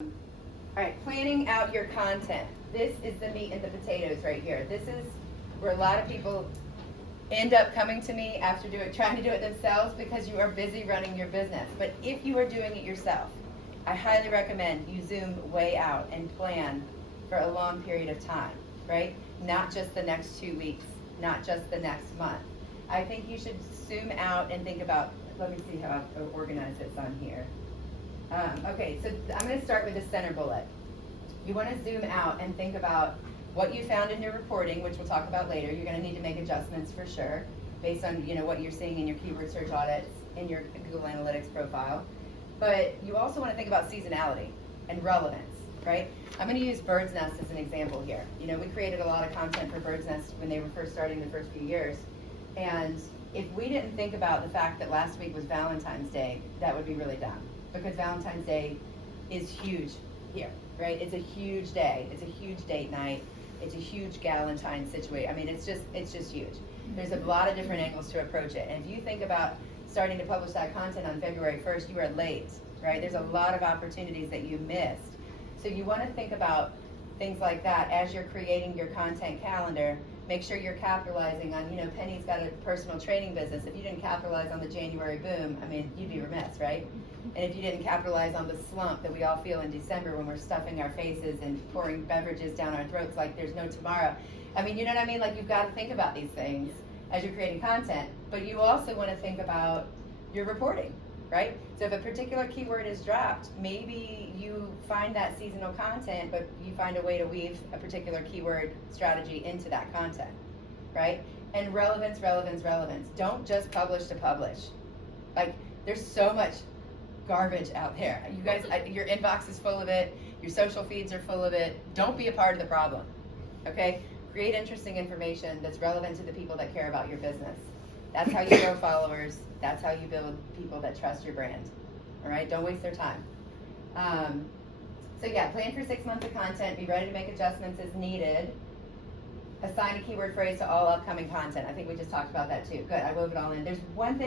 All right, planning out your content. This is the meat and the potatoes right here. This is where a lot of people end up coming to me after trying to do it themselves because you are busy running your business. But if you are doing it yourself, I highly recommend you zoom way out and plan for a long period of time, right? Not just the next 2 weeks, not just the next month. I think you should zoom out and think about, let me see how I organize this on here. Okay, so I'm going to start with the center bullet. You want to zoom out and think about what you found in your reporting, which we'll talk about later. You're going to need to make adjustments for sure, based on what you're seeing in your keyword search audits, in your Google Analytics profile. But you also want to think about seasonality and relevance, right? I'm going to use Bird's Nest as an example here. We created a lot of content for Bird's Nest when they were first starting the first few years. And if we didn't think about the fact that last week was Valentine's Day, that would be really dumb. Because Valentine's Day is huge here, right? It's a huge day. It's a huge date night. It's a huge Galentine situation. I mean, it's just huge. There's a lot of different angles to approach it. And if you think about starting to publish that content on February 1st, you are late, right? There's a lot of opportunities that you missed. So you want to think about things like that as you're creating your content calendar. Make sure you're capitalizing on, Penny's got a personal training business. If you didn't capitalize on the January boom, I mean, you'd be remiss, right? And if you didn't capitalize on the slump that we all feel in December when we're stuffing our faces and pouring beverages down our throats like there's no tomorrow. I mean, you know what I mean? Like, you've got to think about these things as you're creating content, but you also want to think about your reporting, right? So if a particular keyword is dropped, maybe you find that seasonal content, but you find a way to weave a particular keyword strategy into that content, right? And relevance. Don't just publish to publish. Like, there's so much garbage out there. You guys, your inbox is full of it. Your social feeds are full of it. Don't be a part of the problem, okay? Create interesting information that's relevant to the people that care about your business. That's how you grow followers. That's how you build people that trust your brand, all right? Don't waste their time. So yeah, plan for 6 months of content. Be ready to make adjustments as needed. Assign a keyword phrase to all upcoming content. I think we just talked about that too. Good, I wove it all in. There's one thing